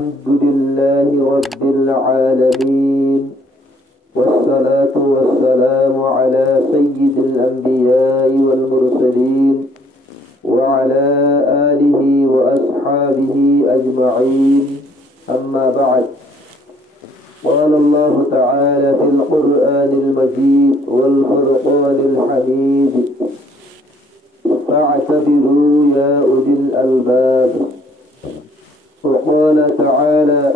الحمد لله رب العالمين والصلاة والسلام على سيد الأنبياء والمرسلين وعلى آله وأصحابه أجمعين أما بعد قال الله تعالى في القرآن المجيد والفرقان الحميد فاعتبروا يا أولي الألباب وقال تعالى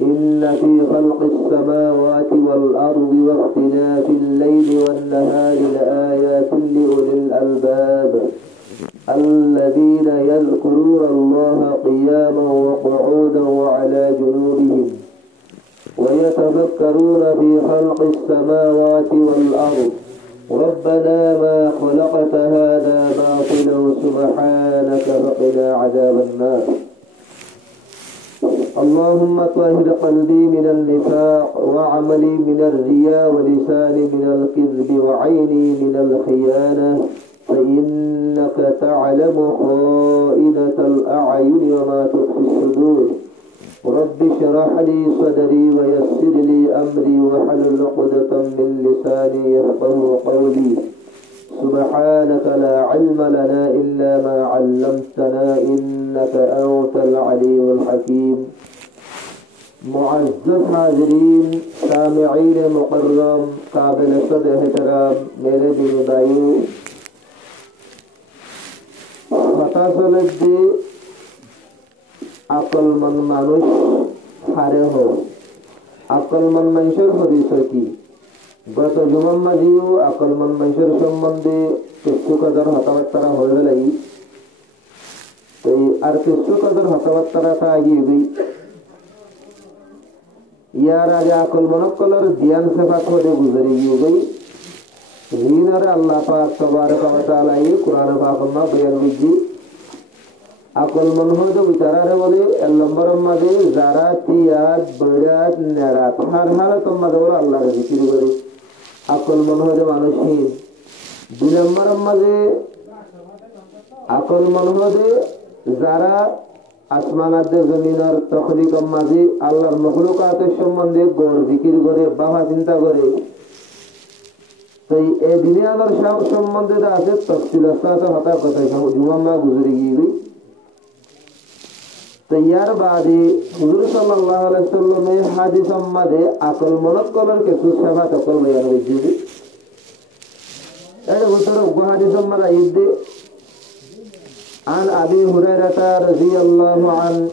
إن في خلق السماوات والأرض واختلاف الليل والنهار لآيات لأولي الألباب الذين يذكرون الله قياما وقعودا وعلى جنوبهم ويتفكرون في خلق السماوات والأرض ربنا ما خلقت هذا باطلا سبحانك فقنا عذاب النار اللهم طهر قلبي من النفاق وعملي من الرياء ولساني من الكذب وعيني من الخيانة فإنك تعلم خائنة الأعين وما تخفي الصدور رب اشرح لي صدري ويسر لي أمري واحلل عقدة من لساني يفقهوا قولي سبحانك لا علم لنا إلا ما علمتنا إنك أنت العليم الحكيم معزز حاضرین سامعین مکرم قابل صد احترام میرے دین بھائیو پتہ چلے যে আকলমন মানুষ হারে হো আকলমন মানুষের পরিচয় কি গত জুমার মাঝেও আকলমন মানুষের সম্বন্ধে কিছু কদর হতাবার্তা হয়ে গেল আর কিছু কদর হতাবার্তা আগিয়ে গই ইয়ার আগে আকলমন কলর জ্ঞান সেবা করে গুজরে গিয়ে গই ঋণারে আল্লাহ পাক তবারক ওয়া তাআলা এই কোরআন পাকমা বয়ান বিজি আকলমন হয়তো বিচারারে বলে এক নম্বরের মাঝে যারা তিয়াত বৈরাত নেরাত হার হারাতের মাঝে ওরা আল্লাহর জিকির করে আকলমন হয়তো মানুষহীন দুই নম্বরের মাঝে আকলমন হয়তো যারা আসমানাতে জমিনের তখলিকের মাঝে আল্লাহর মখলুকাতের সম্বন্ধে গড় জিকির করে বাবা চিন্তা করে তো এই দুনিয়ার সম্বন্ধে আছে তফসিল হতার কথা জুমাম্মা গুজরে গিয়ে তো ইয়ার বাদে হুজুর সাল্লাল্লাহু আলাইহি ওয়াসাল্লামের হাদিস সম্বন্ধে আকল মনত করার কিছু সেবা তকল বয়ান হয়েছে এর ভিতরে হাদিস সম্বন্ধে ঈদে عن أبي هريرة رضي الله عنه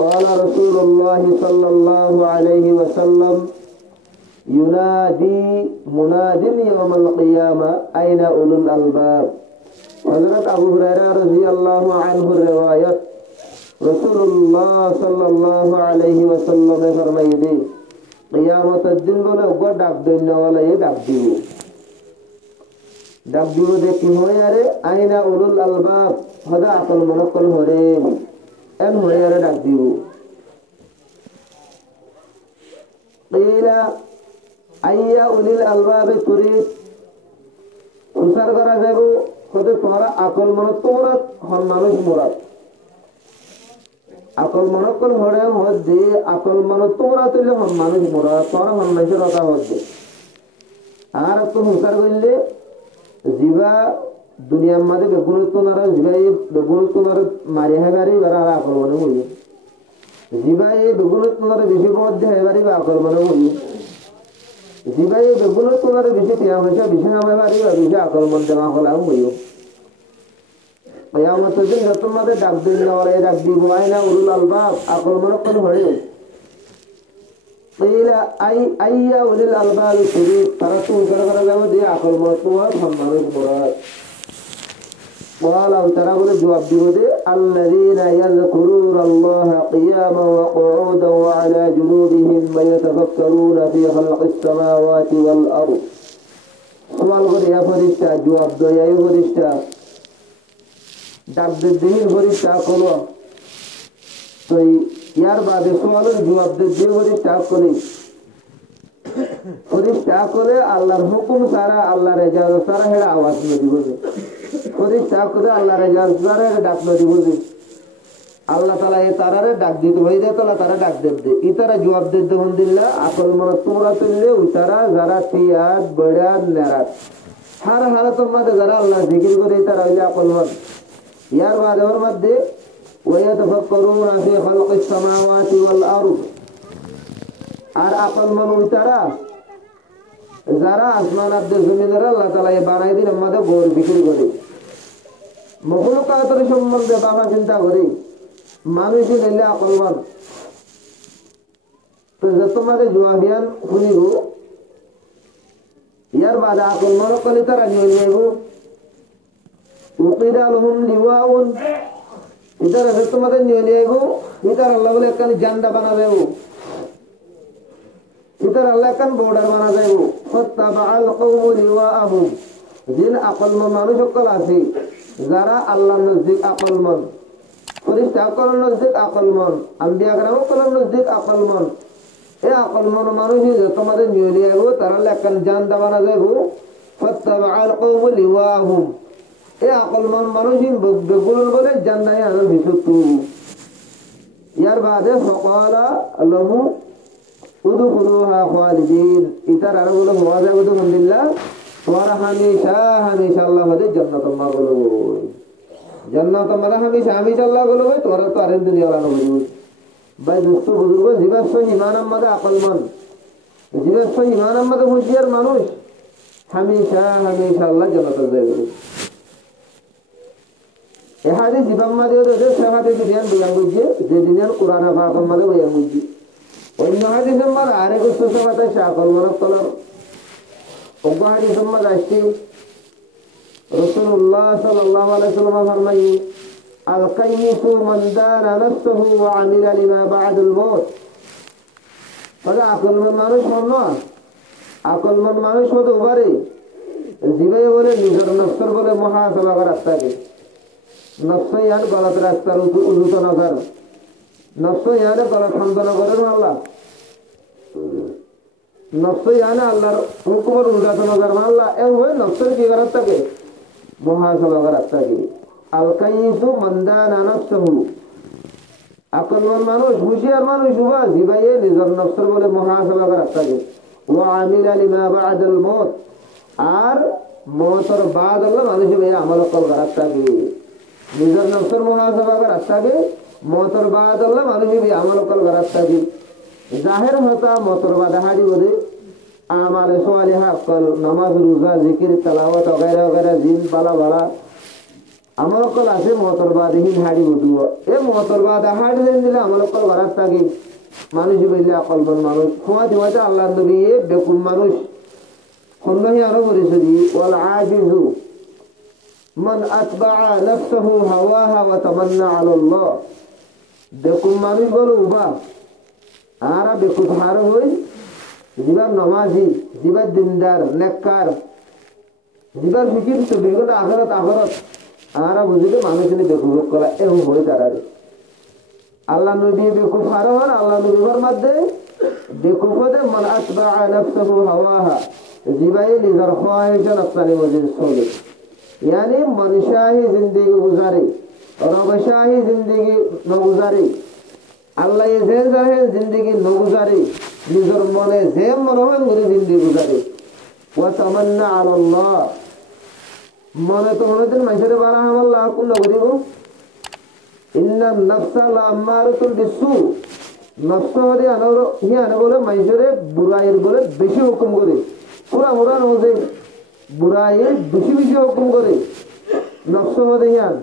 قال رسول الله صلى الله عليه وسلم ينادي مناد يوم القيامة أين أولو الألباب حضرت ابو هريرة رضي الله عنه روایت رسول الله صلى الله عليه وسلم فرمائے دے قیامت الدن بولے گو ڈاک دینے والا یہ ڈاک دیو دے کی ہوئے یارے آئینا اولو الالباب خدا عقل منقل ہو رہے ان ہوئے یارے ڈاک دیو قیل ای اولی الالباب ترید خسر کرا جائے خود তোমারা আকল মনত তোমরা হন মানুষ মুরাদ আকল মনত কোন হরে মধ্যে আকল মনত তোমরা তুলে হন মানুষ মুরাদ তোমরা হন মানুষের কথা হচ্ছে আর তো হুসার বললে জিবা দুনিয়ার মধ্যে বেগুনত্ব নারা জিবাই বেগুনত্ব নারা মারি হেবারি বারা আকল মনে হই জিবাই বেগুনত্ব নারা বেশি মধ্যে হেবারি বা আকল মনে হই জিবাই বেগুনত্ব নারা বেশি তিয়া পয়সা বেশি নামে বাড়ি বা বেশি আকল মন দেওয়া হলাম হইও قیامت دن رتمہ دے ڈاک دن اور اے ڈاک دی بوائنا اولو الالباب عقل منقل ہوئے قیل ای اولی الالباب شریف ترسو کرگر جاو دی عقل منقل ہم منوش مراد قال او ترابل جواب دیو دے الذین یذکرون اللہ قیاما وقعودا وعلى جنوبهم ويتفکرون في خلق السماوات والارض سوال کو یا فرشتہ جواب دو یا فرشتہ ডাক দিয়ে ফরিস্তা করো তো ইয়ার বাদে সওয়ালের জবাব দিয়ে ফরিস্তা করে ফরিস্তা করে আল্লাহর হুকুম ছাড়া আল্লাহর ইজাজত ছাড়া হেরা আওয়াজ নদী বলে ফরিস্তা করে আল্লাহর ইজাজত ছাড়া ডাক নদী বলে আল্লাহ তালা এ তারারে ডাক দিতে হয়ে যায় তালা তারা ডাক দেবে ই তারা জবাব দিতে হন দিল্লা আকল মনে তোমরা তুললে ওই তারা যারা তিয়াদ বড়াদ নেরাত হার হারাতের মধ্যে যারা আল্লাহ জিকির করে তারা হইলে আকল মন ইয়ার বাদের মধ্যে ويتفكرون في خلق السماوات والأرض আর আকল মন ওই তারা যারা আসমান আব্দুল জমিনের আল্লাহ তালা এ বানাই দিন আমাদের গৌর বিক্রি করে মখলুকাতের সম্বন্ধে বাবা চিন্তা করে মানুষই গেলে আকলমান তো যত মাঝে জুয়াবিয়ান শুনিব ইয়ার বাদে আকলমান কলে তারা নিয়ে নিয়েব উকিরালহুম লিওয়াউন ইতারা যত মাঝে নিয়ে নিয়েব ইতার আল্লাহ বলে একখান জান্ডা বানা যাইব ইতার আল্লাহ একখান বর্ডার বানা যাইব ফাত্তাবাআল কওমু লিওয়াআহুম যিন আকলমান মানুষ সকল আছে যারা আল্লাহর নজদিক আকলমান ফেরেশতা সকলের নজদিক আকলমান আম্বিয়া کرام সকলের নজদিক আকলমান এ আকলমান মানুষই তোমাদের নিয়ে নিয়েব তারা একখান জান্ডা বানা যাইব ফাত্তাবাআল কওমু লিওয়াআহুম এ আকলমান মানুষই বেগুলোর বলে জান্ডায় আনার ভিতরতু ইয়ার বাদে ফাকালা লাহু উদখুলুহা খালিদিন ইতার আর বলে হওয়া যাবে তো আলহামদুলিল্লাহ তোরা হামেশা হামেশা আল্লাহ হদে জান্নাত আল্লাহ বলবো জান্নাত আমরা হামেশা হামেশা আল্লাহ বলবো তোরা তো আরেন দুনিয়া আল্লাহ বলবো ভাই দোস্ত বুজুর্গ জীবন সহ ইমান আমাদের আকলমান জীবন সহ ইমান আমাদের হুঁশিয়ার মানুষ হামেশা হামেশা আল্লাহ জান্নাত যাবে এ হাদিস জীবন মাঝে ওদের সাহায্যে দিয়ান বয়ান বুঝিয়ে যে দিনের কোরআন পাক আমাদের বয়ান বুঝি অন্য হাদিসের মাঝে আরেক উৎসব আছে আকলমান কলর অজ্ঞ হাদিসের মাঝে আসছে রাসূলুল্লাহ সাল্লাল্লাহু আলাইহি ওয়াসাল্লাম ফরমাই আল কাইয়িসু মান দানা নাফসুহু ওয়া আমিলা লিমা বা'দাল মাউত তাহলে আকলমান মানুষ হন না আকলমান মানুষ হতে পারে জীবে বলে নিজের নফসের বলে মুহাসাবা করার থাকে নফস ইয়ান গলত রাস্তার উজুত না কর নফস ইয়ান গলত খন্দ না করেন আল্লাহ নফস ইয়ান আল্লাহর হুকুমের উল্টাত না করেন আল্লাহ এ হয়ে নফসের কি করার থাকে মুহাসাবা করার থাকে আল কাইয়িসু মান দানা নাফসুহু আকলমান মানুষ হুঁশিয়ার মানুষ হুয়া জীবাইয়ে নিজের নফসের বলে মুহাসাবা করার থাকে ওয়া আমিলা লিমা বা'দাল মাউত আর মওতের বাদ আল্লাহ মানুষ ভাইয়া আমল করার থাকে নিজের নফসের মুহাসাবা করার থাকে মওতের বাদ আল্লাহ মানুষ ভাইয়া আমল করার থাকে জাহির হতা মওতের বাদ হাদি বলে আমাল সালিহা কল নামাজ রোজা জিকির তেলাওয়াত वगैरह वगैरह জিন বালা বালা আমল কল আছে মওতের বাদ হি হাদি বদু এ মওতের বাদ হাদি দেন দিলে আমল করার থাকে মানুষ ভাইয়া আকলমান মানুষ খোয়া দিওয়াতে আল্লাহর নবী বেকুম মানুষ খন্দাহি আরো বলেছে ওয়াল আজিজু মান আতবাআ নাফসহু হাওয়াহা ওয়া তামান্না আলা আল্লাহ বেকুম মানুষ বলো উবা আরা বেকুব হার হই জিবার নামাজি জিবার দিনদার নেককার জিবার ফিকির তো বিগত আখিরাত আখিরাত আরা বুঝিলে মানুষ নি বেকুব করা এরকম হই তারারে আল্লাহ নবী বেকুব হার হন আল্লাহ নবীর মধ্যে বেকুব হতে মান আতবাআ নাফসহু হাওয়াহা জিবাই নিজের খ্বাহিশ নফসানি মজিদ চলে यानी मनशाही जिंदगी गुजारे रबशाही जिंदगी न गुजारे अल्लाह ये जे जाहे जिंदगी न गुजारे निजर मने जे मन হয় গুরি जिंदगी गुजारे ওয়া তামান্না আলা আল্লাহ মনে তো হনদিন মাইশরে বারা আল্লাহ কোন করিব ইন্না নাফসা লা আমারাতুল বিসু নফস হদি আনর হি আনে বলে মাইশরে বুরাইয়ের বলে বেশি হুকুম করে পুরা মুরা নজে বুরাইয়ে বেশি বেশি হুকুম করে নফস হদি ইয়ান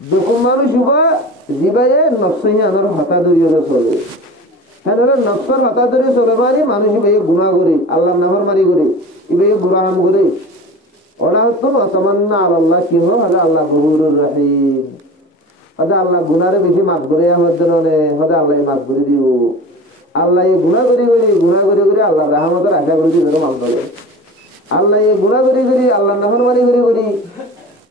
দুকুম মানুষ হুবা জিবায়ে নফস ইয়ানর হাতা ধরিয়ে চলে হ্যাঁ নফসর হাতা ধরে চলে মানে মানুষ ইবে গুনাহ করে আল্লাহর নাফরমানি করে ইবে গুনাহ করে ওলা তো তামান্না আল্লাহ কি হয় আল্লাহ গফুরুর রহিম আদা আল্লাহ গুনারে বেশি মাফ করে আমাদের নে হদা আল্লাহ মাফ করে দিও আল্লাহ এই গুনাহ করে আল্লাহ রহমতের আশা করে দিও মাফ করে আল্লাহ এই গুনাহ করে আল্লাহ নাফরমানি করে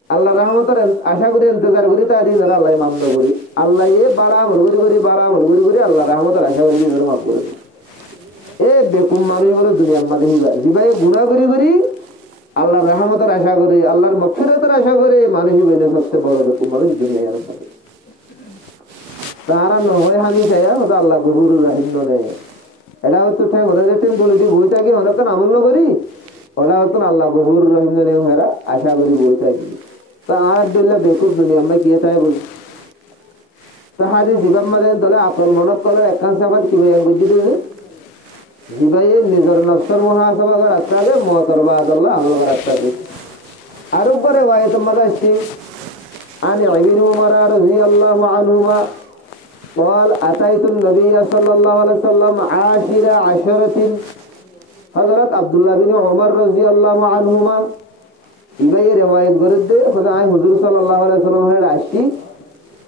আল্লাহ রহমতের আশা করে ইন্তজার করি তারি আল্লাহ মাফ করে আল্লাহ এই বাড়া মরগুরি করে আল্লাহ রহমতের আশা করে দিও মাফ করে এ বেকুম মানুষ বলে দুনিয়ার মাঝে জিবাই গুনাহ করি আল্লাহ রহমতের আশা করে আল্লাহর মাগফিরাতের আশা করে মানুষ হইবে সবচেয়ে বড় বেকুম মানুষ দুনিয়ার মধ্যে তারা নহয় হানি খাইয়া ওটা আল্লাহ গফুর রাহিম বলে এটা হচ্ছে ঠ্যাং ওরা যে বলে দিই বই থাকি অনেক আমল করি ওরা হতো আল্লাহ গফুর রহিম বলে হেরা আশা করি বই থাকি তা আর দিল্লা বেকুব দুনিয়া আমরা কে চাই বলি তাহারি জীবন মানে দলে আকল মনত করে একান সাবাদ কি ভাই বুঝি দিলে জীবাইয়ে নিজের নফসর মহাসভা করে আত্মাকে মহতর বাদল্লাহ আমল করে আত্মাকে আর উপরে ভাই তোমার আসছি আনি ইবনে উমর রাদিয়াল্লাহু আনহুমা قال أتيت النبي صلى الله عليه وسلم عاشر عشرة حضرت عبد الله بن عمر رضي الله عنهما إباي رواية برد خدا آي حضور صلى الله عليه وسلم هيد عشي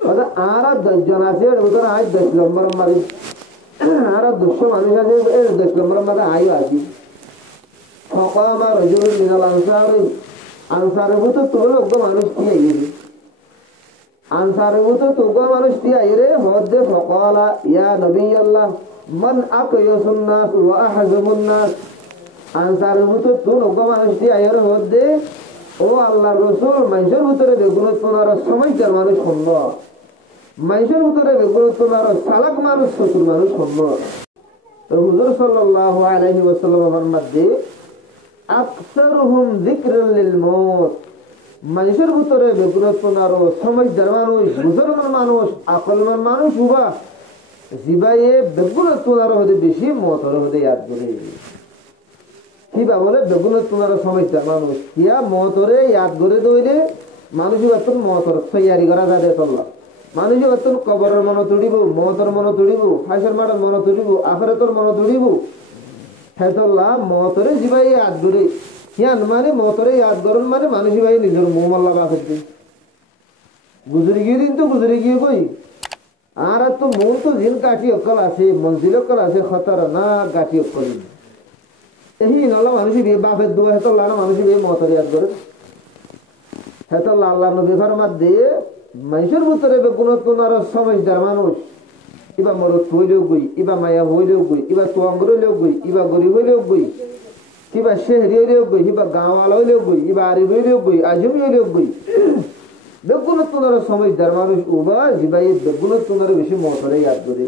خدا آرا جناسي وطر آي 10 نمبر مدي آرا دشم آنشا جي 10 نمبر مدي آي آشي فقام رجل من الأنصار أنصار بوتو تولو اقدم آنش كي آيري আনসার মতো তোগা মানুষ টি আইরে হদে ফকালা ইয়া নবী আল্লাহ মান আকয়াসুন নাস ওয়া আহজামুন নাস আনসার মতো তোগা মানুষ টি আইরে হদে ও আল্লাহর রাসূল মানুষের ভিতরে বেগুনত পনার সময়কার মানুষ হন্ন মানুষের ভিতরে বেগুনত পনার সালাক মানুষ চতুর মানুষ হন্ন তো হুজুর সাল্লাল্লাহু আলাইহি ওয়াসাল্লামের মধ্যে আকসারুহুম যিকরান লিল মাউত মানুষের ভিতরে বেগুনতপনার সমজদার মানুষ বুজুর্গের মানুষ আকলমান মানুষ হুবা জিবাইয়ে বেগুনতপনার হতে বেশি মতর হতে ইয়াদ করে কিবা বলে বেগুনতপনার সমজদার মানুষ কিয়া মতরে ইয়াদ করে দইলে মানুষ বাতন মতর তৈয়ারি করা যাবে চললা মানুষ বাতন কবরের মন তুড়িব মতর মন তুড়িব ফাঁসের মাঠের মন তুড়িব আখেরাতের মন তুড়িব হেতল্লা মতরে জিবাইয়ে ইয়াদ করে হিয়ান মানে মতরে ইয়াদ করুন মানে মানুষ ভাই নিজের মোমাল্লা বাঁচতে গুজরি গিয়ে দিন তো গুজরি গিয়ে কই আর তো মন তো জিন কাঠি অকল আছে মঞ্জিল অকল আছে খতর না গাঠি অকল এই নলা মানুষ বিয়ে বাপের দোয়া হেতল্লা না মানুষ বিয়ে মতরে ইয়াদ করে হেতল্লা আল্লাহ নবী ফরমাত দিয়ে মানুষের ভিতরে বেগুনতপনার সমজদার মানুষ ইবা মরদ হইলেও গই ইবা মায়া হইলেও গই ইবা তোয়াঙ্গর হইলেও গই ইবা গরিব হইলেও গই কিবা শেহরি হইলেও গই কিবা গাঁওয়ালা হইলেও গই কিবা আরিব হইলেও গই আজমি হইলেও গই বেগুনতপনার সমজদার মানুষ উবা জিবাই বেগুনতপনার বেশি মতরে ইয়াদ করে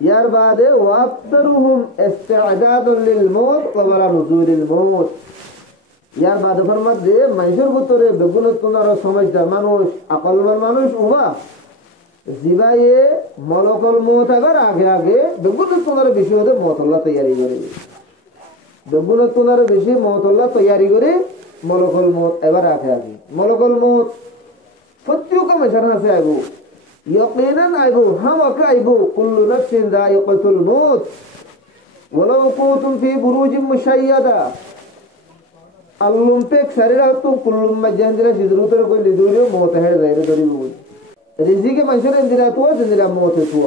ইয়ার বাদে ওয়াক্তারুহুম ইস্তিআদাদুন লিল মাউত ক্বাবলা নুজুলিল মাউত ইয়ার বাদে ফরমাত যে মানুষের ভিতরে বেগুনতপনার সমজদার মানুষ আকলমান মানুষ উবা জিবাইয়ে মলকুল মউত আগার আগে আগে বেগুনতপনার বেশি হতে মতল্লা তৈয়ারি করে বেগুনতপনার বেশি মতল্লা তৈয়ারি করে মলকুল মউত এবার আগে আগে মলকুল মউত প্রত্যেক মেশার আছে আইব ইয়াকিনান আইব হাওয়াকে আইব কুল্লু নাফসিন যায়িকাতুল মউত ওয়ালাউ কুনতুম ফি বুরুজিন মুশাইয়াদা আল্লুম পেক শরীরা তো কুল্লুম মাজানদিরা সিদরুতর কইলে দূরে মউত হেড়ে যাইরে দরিব রিজিকে মানুষের ইন্দিরা তো জিন্দিরা মউত তো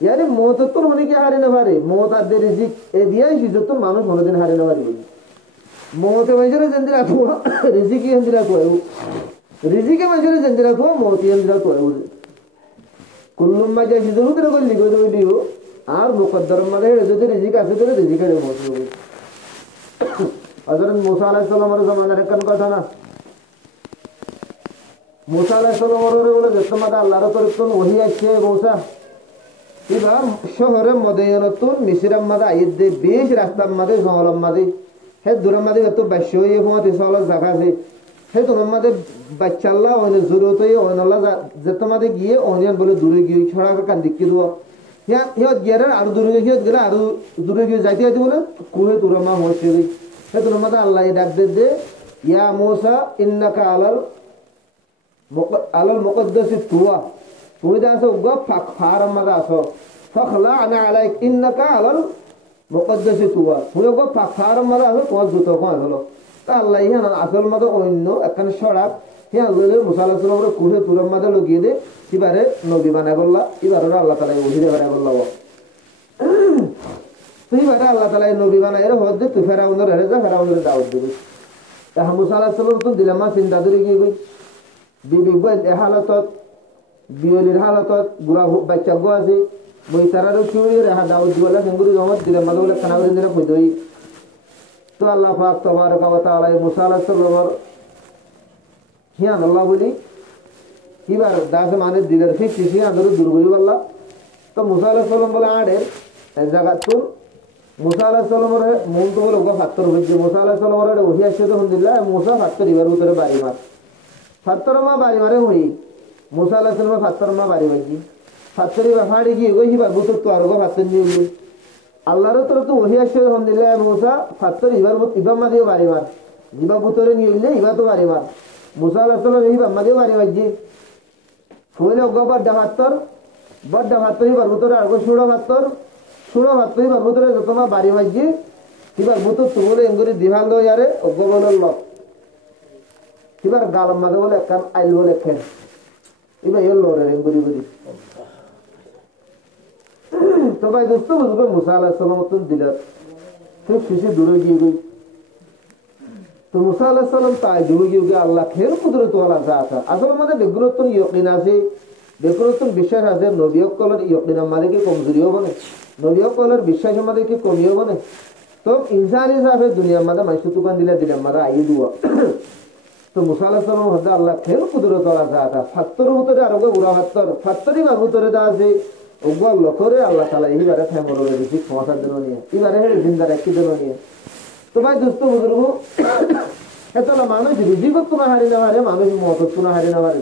यानी मौत तो होने के हारे न पारे मौत आदे रिजिक ए दिया शिजत तो मानुष होने दिन हारे न पारे मौत मंजरे जंदिरा तो रिजिक की जंदिरा तो है रिजिक के मंजरे जंदिरा तो मौत की जंदिरा तो है कुल्लुम मा जा शिजत तो को लिगो दो दियो আর মুকদ্দর মধ্যে যদি রিজিক আছে তো রিজিকের মত হবে হযরত মুসা আলাইহিস সালামের জামানার কোন কথা না মুসা আলাইহিস সালামের বলে যে তোমাদের আল্লাহর তরফ থেকে ওহী আসছে মুসা এবার শহরে মদিনাতুন মিসরাম মাদা আইদে 20 রাস্তার মাঝে জঙ্গলের মাঝে হে দূরের মাঝে তো বাসি হয়ে পৌঁছে চলার জায়গা আছে হে তোমার মাঝে বাচ্চাল্লা ওই জরুরত হয়ে ওইনলা যেতে মাঝে গিয়ে অনিয়ান বলে দূরে গিয়ে ছড়া কান দিকে দেবো হিয়ত গিয়ে আর দূরে হিয়ত গেলে আর দূরে গিয়ে যাইতে যাইতে বলে কুহে দূরে মা হচ্ছে হে তোমার মাঝে আল্লাহ ডাক দে ইয়া মুসা ইন্নাকা আলাল মুকদ্দাসি তুয়া তুমি যা আসো গো ফারাম মাঝে আসো ফখলা আনা আলাইক ইন্নাকা আলাল মুকদ্দাসি তুয়া তুমি গো ফারাম মাঝে আসো তোমার জুতো কোন হলো তা আল্লাহ ইহান আসল মাঝে অন্য একখানে সড়াক হিয়া গেলে মুসা আলাইহিস সালামের কুহে তুরার মাঝে লগিয়ে দে এবারে নবী বানাই বললা এবারে আল্লাহ তাআলা ওহিদে বানাই বললা তুই এবারে আল্লাহ তাআলা নবী বানাই এর হদ দে তুই ফেরাউনের রে যা ফেরাউনের দাওয়াত দিবি তা মুসা আলাইহিস সালাম তো দিলামা চিন্তা ধরে গিয়ে গই বিবি গই এ হালাতত বিয়লির হালাতত বুড়া বাচ্চা গো আছে বই তারারও চুরি রেহা দাউদ দিওয়ালা সেঙ্গুরি জমত দিলে মাদুলা খানা করে দিলে কইদই তো আল্লাহ পাক তাবারক ওয়া তাআলা মুসা আলাইহিস সালামের হিয়ান আল্লাহ বলি কিবার দাস মানে দিলের ফিক সিসি আদর দূর করি বললা তো মুসা আলাইহিস সালাম বলে আড়ে জায়গাতুন মুসা আলাইহিস সালামের মন তো বলে ওগা পাত্তর হইছে মুসা আলাইহিস সালামের ওহি আসছে তো আলহামদুলিল্লাহ মুসা পাত্তর ইবার ভিতরে বাড়ি মার পাত্তর মা বাড়ি মারে হই মুসা আলাইহিস সালামের পাত্তর মা বাড়ি বাজি পাত্তরি বা ফাড়ি গিয়ে গই হিবার ভিতর তো আর ওগা পাত্তর নিয়ে আল্লাহর তরফ তো ওহি আসছে আলহামদুলিল্লাহ মুসা পাত্তর ইবার মা দিয়ে বাড়ি মার ইবা ভিতরে নিয়ে ইবা তো বাড়ি মার মুসা আলাইহিস সালাম ইবার মা দিয়ে বাড়ি বাজি ফুলে ওগা বড় ভাত্তর ইবার ভিতরে আর সুড়ো ভাত্তর ইবার ভিতরে তোমার বাড়ি মাঝি এবার ভিতর তুমলে এঙ্গুরি দিহাল দো ইয়ারে ওগা বলে লক এবার গাল মাঝে বলে একখান আইল বলে খেন এবার এর লড়ে এঙ্গুরি গুরি তো ভাই দোস্ত বুঝবে মুসা আলাইহিস সালাম তো দিলার ঠিক শিশি দূরে গিয়ে গই তো মুসা আলাইহিস সালাম তাই দূরে গিয়ে আল্লাহ খের কুদরত ওয়ালা জাত আসলে আমাদের বেগুনতন ইয়াকিন আছে বেগুনতন বিশ্বাস আছে নবী কলের ইয়াকিন আমাদের কি কমজোরি হবে না নবী কলের বিশ্বাস আমাদের কি কমি হবে না তো ইনসান হিসাবে দুনিয়ার মধ্যে মানুষ তুকান দিলে দিলাম মারা আই দুয়া তো মুসা আলাইহিস সালাম হদা আল্লাহ খের কুদরত ওয়ালা জাত ফাত্তর ভিতরে আর উড়া ফাত্তরি বার ভিতরে দা আছে ওগা লখরে আল্লাহ তাআলা এইবারে ফেমরে দিছি ক্ষমতার জন্য নিয়ে এবারে হেরে জিন্দা রাখি জন্য নিয়ে তো ভাই দোস্ত বুজুর্গ এতলা মানুষ রিজিক তুনা হারি না পারে মানুষ মত তুনা হারি না পারে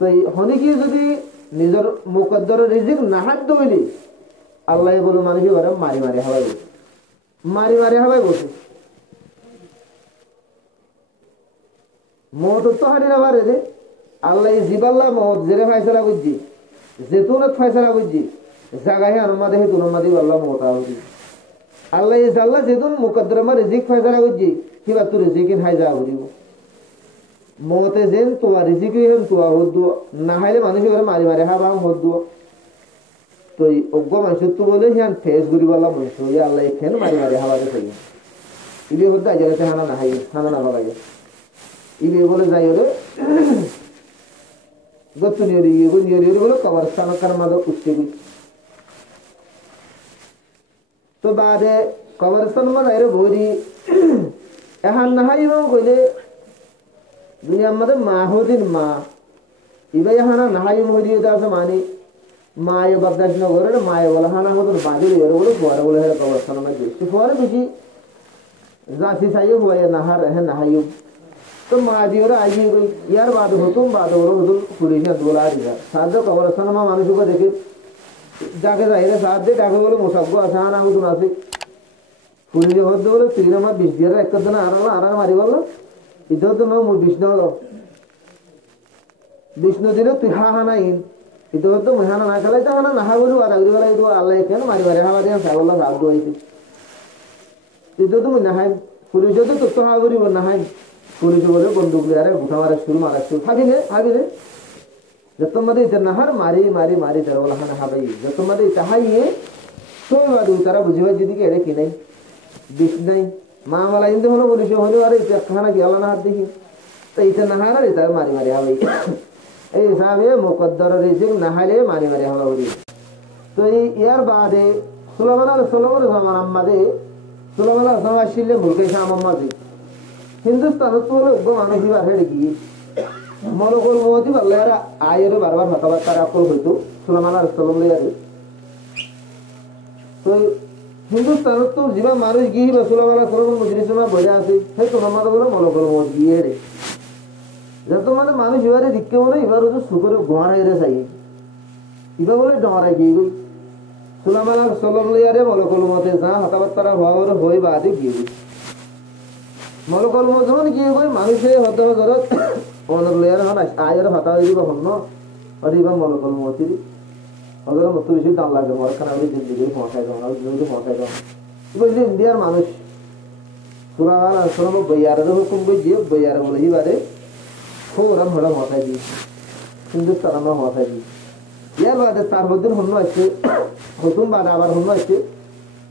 তো হনি কি যদি নিজের মুকদ্দর রিজিক না হাত দইলি আল্লাহ বলে মানুষ এবারে মারি হাবাই বসে মত তো হারি না পারে রে আল্লাহ জিবাল্লা মত জেরে ফায়সালা করছি যেতুনত ফায়সালা করছি জাগাহে আনমাদে হে তুনমাদি আল্লাহ মত আউজি আল্লাহ জাল্লা যেতুন মুকদ্দরমা রিজিক ফায়সালা করছি কিবা তুই রিজিকিন হাই যা করিব মতে যেন তোয়া রিজিকি হেন তোয়া হদ্দু না হাইলে মানুষ করে মারি হাবা হদ্দু তো অজ্ঞ মানুষ তো বলে হিয়ান ফেস করিব আল্লাহ মানুষ ইয়া আল্লাহ এখানে মারি হাবা দেখে ইবে হদ্দা জায়গাতে হানা না ভাগাই ইবে বলে যাই রে গত নিয়ে বলে কবরস্থান কার মাদে উঠছে তো বাদে কবরস্থান মানে রে ভরি এহান না হাই কইলে দুনিয়ার মধ্যে মা হদিন মা ইবে হানা না হাই হদি আছে মানে মায়ে বাদাস নগরের মায়ে বলে হানা মতন বাজে বলে বড় বলে কবরস্থান মধ্যে সুফারে বেশি যাসি চাইও হয় নাহার হ্যাঁ নাহাইও তো মা দিওরা আইয়ে গই ইয়ার বাদ হতো পুলিশ দোলা দিলা সাহায্য কবরস্থান মা মানুষকে দেখে যাকে যাইরে সাহায্য তাকে বলে মোসাব্য আছে না মতন আছে পুলিশে হতে বলে তুই আমার 20 দিনের এক দিন আর মারি বলল ইতো তো নয় বিষ্ণু দিলে তুই হা নাই ইতো তো মহানা না খেলাই তো না নাহা বলু আর আগরি বলা ইতো আল্লাহ কেন মারি হাওয়া দিয়ে সাবল্লা সাব দইতে ইতো তো নাহাই পুলিশে তো হা করিব নাহাই পুলিশ বলে বন্দুক লিয়ে গুঠা মারা শুরু ভাবিলে যত মধ্যে ইতে নাহার মারি তার বলা হানা হাবাই যত মধ্যে তাহাইয়ে সই বাদু তারা বুঝিবার যেদিকে এড়ে কি নাই বিষ নাই মা মালা ইন্দে হলো পুলিশ হলো আরে ইতে খানা কি আল্লাহ না হাত দেখি তো ইতে নাহার আর ইতে মারি হাবাই এই হিসাবে মুকদ্দর রিজিক নাহালে মারি হাবা বলি তো ইয়ার বাদে সুলাইমান আলাইহিস সালামের জামানার মধ্যে সুলাইমান আলাইহিস সালাম আসলে মুলকে শাম মাঝে হিন্দুস্তানত তো হলো মানুষ এবার হেঁটে গিয়ে মনোকল মহতি আল্লাহর আয়ের বারবার কথাবার্তা আকল হইতো সুলাইমান আলাইহিস সালাম লইয়ারে তো হিন্দুস্তানত তো যিবা মানুষ গিয়ে বা সুলাইমান আলাইহিস সালামের মজলিসে বসে আছে সেই তোমার মতো বলে মনোকল মহত গিয়ে হেঁটে যত মানে মানুষ এবারে দিকে বলে এবার ওদের শুকরে ঘোড়ায় রে চাই এবার বলে ডরাই গিয়ে গই সুলাইমান আলাইহিস সালাম লইয়ারে মনোকল মহতে যা কথাবার্তা হওয়ার হই বাদে গিয়ে গই মলকল মজমন গিয়ে গই মানুষে হতে হজরত অনর লেয়ার হন আয়ের ভাতা দিব হন অরিবা মলকল মতিরি হজরত মত বেশি দাম লাগে মরখানা আমি জিন্দেগি পৌঁছাই দাও আর জিন্দেগি পৌঁছাই দাও বলি ইন্ডিয়ার মানুষ সুরাল আসরম বইয়ারের হুকুম বইয়ে বইয়ারে বলে এবারে ফোরাম হলো পৌঁছাই দি হিন্দুস্তান আমরা পৌঁছাই দি ইয়ার বাদে তার মধ্যে হন্য আছে হুকুম বাদে আবার হন্য আছে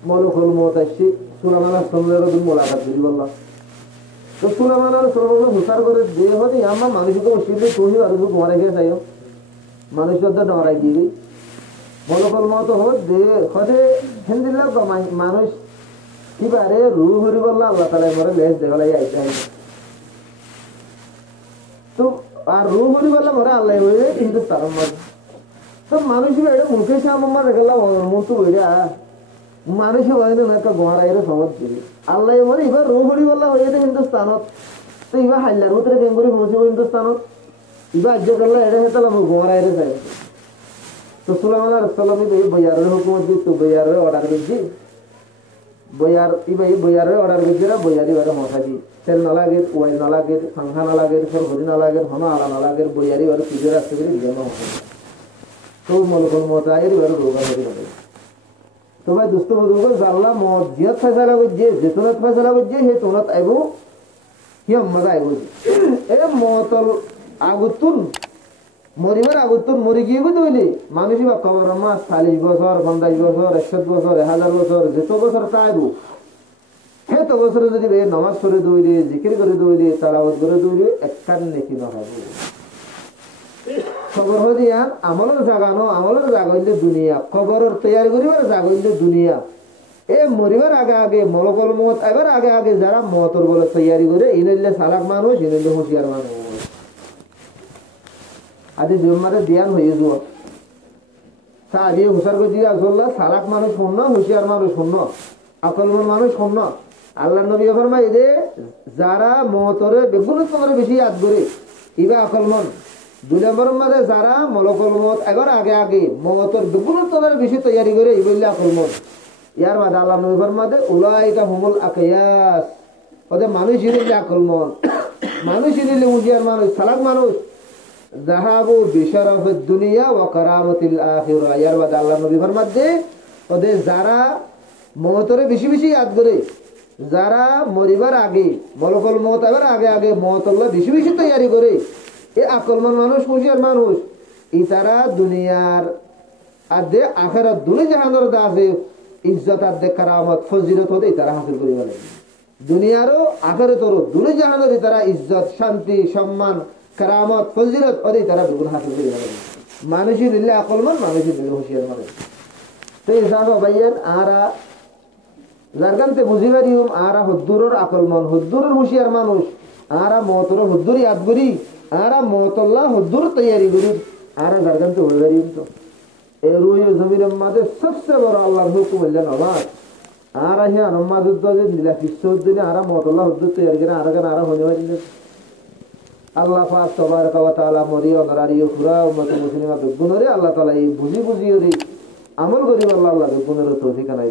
মলকল মত আসছে সুলাইমান আসলামের মোলাকাত করি বললাম তো সুলাইমান আলাইহিস সালাম হুসার করে দিয়ে হতে আমার মানুষকে অসুবিধে তুই আর ঘুমারে গিয়ে চাই মানুষ তো ডরাই দিয়ে মলকল মত দে হতে হিন্দিল্লাহ মানুষ কি পারে হরি বললা আল্লাহ তাআলা মরে লেজ দেখালাই আইতে তো আর রু বলি বললাম ওরা আল্লাহ হয়ে হিন্দুস্তান তো মানুষ বেড়ে মুখে সামা দেখলাম মতো বেড়ে মানুষ হয় না একটা গোড়াইরে সমাজ দিবি আল্লাহ বলে এবার রু বলি বললাম হয়ে হিন্দুস্তানত তো এবার হাইলার ভিতরে বেঙ্গলি পৌঁছব হিন্দুস্তানত এবার আজ্ঞা করলাম এটা হেতালাম গোড়াইরে যাই তো সুলাইমান আলাইহিসসালাম বইয়ারের হুকুমত দিত বইয়ারের অর্ডার দিচ্ছি বইয়ার ইবাই বইয়ারের অর্ডার দিচ্ছি বইয়ারি বারে মশা দি তেল নালাগের ওয়াইল নালাগের পাংখা নালাগের সরবরি নালাগের হন আলা নালাগের বইয়ারি বারে পুজো রাখতে গেলে বিজয় মশা তো মলকল মতায়ের বারে রোগা হয়ে যাবে তো ভাই দুস্থ বধুগল জানলা মত জিয়াত ফেসালা করছে যেতনাত ফেসালা করছে হে তোনাত আইব হিয়াম মজা আইব এ মতল আগুতুন মরিবার আগুতুন মরি গিয়ে বুঝলি মানুষই বা খবর মাস 40 বছর 50 বছর 100 বছর 1000 বছর যেত বছর তাইব হে তো বছরে যদি নামাজ পড়ে দইলে জিকির করে দইলে তালাওয়াত করে দইলে একখান নেকি না হবে খবর হয়ে দিয়া আমলের জাগানো আমলের জাগাইলে দুনিয়া খবরের তৈরি করিবার জাগাইলে দুনিয়া এ মরিবার আগে আগে মলকল মত এবার আগে আগে যারা মতর বলে তৈরি করে ইনইলে সালাক মানুষ ইনইলে হুঁশিয়ার মানুষ আদি জন্মারে ধ্যান হয়ে যাব সারি হুশার করে দিয়া আসল্লা সালাক মানুষ শূন্য হুঁশিয়ার মানুষ শূন্য আকলমন মানুষ শূন্য আল্লাহ নবী ফরমায় যে যারা মতরে বেগুন তোমার বেশি ইয়াদ করে ইবা আকলমন 2 নম্বর মধ্যে যারা মলকল মত এবার আগে আগে মতর বেগুন তোমার বেশি তৈরি করে ইবল্লা আকলমন ইয়ার বাদে আল্লাহ নবী ফরমায় উলাইকা হুমুল আকিয়াস ওদের মানুষ হিরিলে আকলমন মানুষ হিরিলে হুঁশিয়ার মানুষ সালাক মানুষ যাহাবু বিশরাফিদ দুনিয়া ওয়া কারামাতিল আখিরা ইয়ার বাদে আল্লাহ নবী ফরমায় ওদের যারা মতরে বেশি বেশি ইয়াদ করে যারা মরিবার আগে মলকল মত এবার আগে আগে মতল্লাহ বেশি বেশি তৈরি করে এ আকলমান মানুষ হুঁশিয়ার মানুষ ই তারা দুনিয়ার আদে আখিরাত দুনি জাহানের আছে ইজ্জত আদে কারামত ফজিলত হতে তারা হাসিল করিবা লাগে দুনিয়ারও আখিরাতেরও দুনি জাহানের তারা ইজ্জত শান্তি সম্মান কারামত ফজিলত হতে তারা দুগুণ হাসিল করিবা লাগে মানুষই দিলে আকলমান মানুষই দিলে হুঁশিয়ার মানুষ তো হিসাব ভাইয়ের আরা জারগানতে বুঝি পারিম আরা হদ্দুরের আকলমান হদ্দুরের হুঁশিয়ার মানুষ আরা মতর হদ্দুর ইয়াদ করি আরা মতল্লাহ হদ্দুর তৈরি করি আরা জারগানতে হয়ে পারিম তো এ রুই জমিনের মাঝে সবচেয়ে বড় আল্লাহর হুকুম হইল নামাজ আরা হিয়া নামাজ উদ্দে নীলা ফিসুদ্দিনে আরা মতল্লাহ হদ্দুর তৈরি করে আরা কেন আরা হয়ে পারিল আল্লাহ পাক তাবারাকা ওয়া তাআলা মরিয়া নরারিও পুরা উম্মত মুসলিমা বেগুনরে আল্লাহ তাআলা এই বুঝি বুঝিয়ে আমল করি আল্লাহ বেগুনের তৌফিক আনাই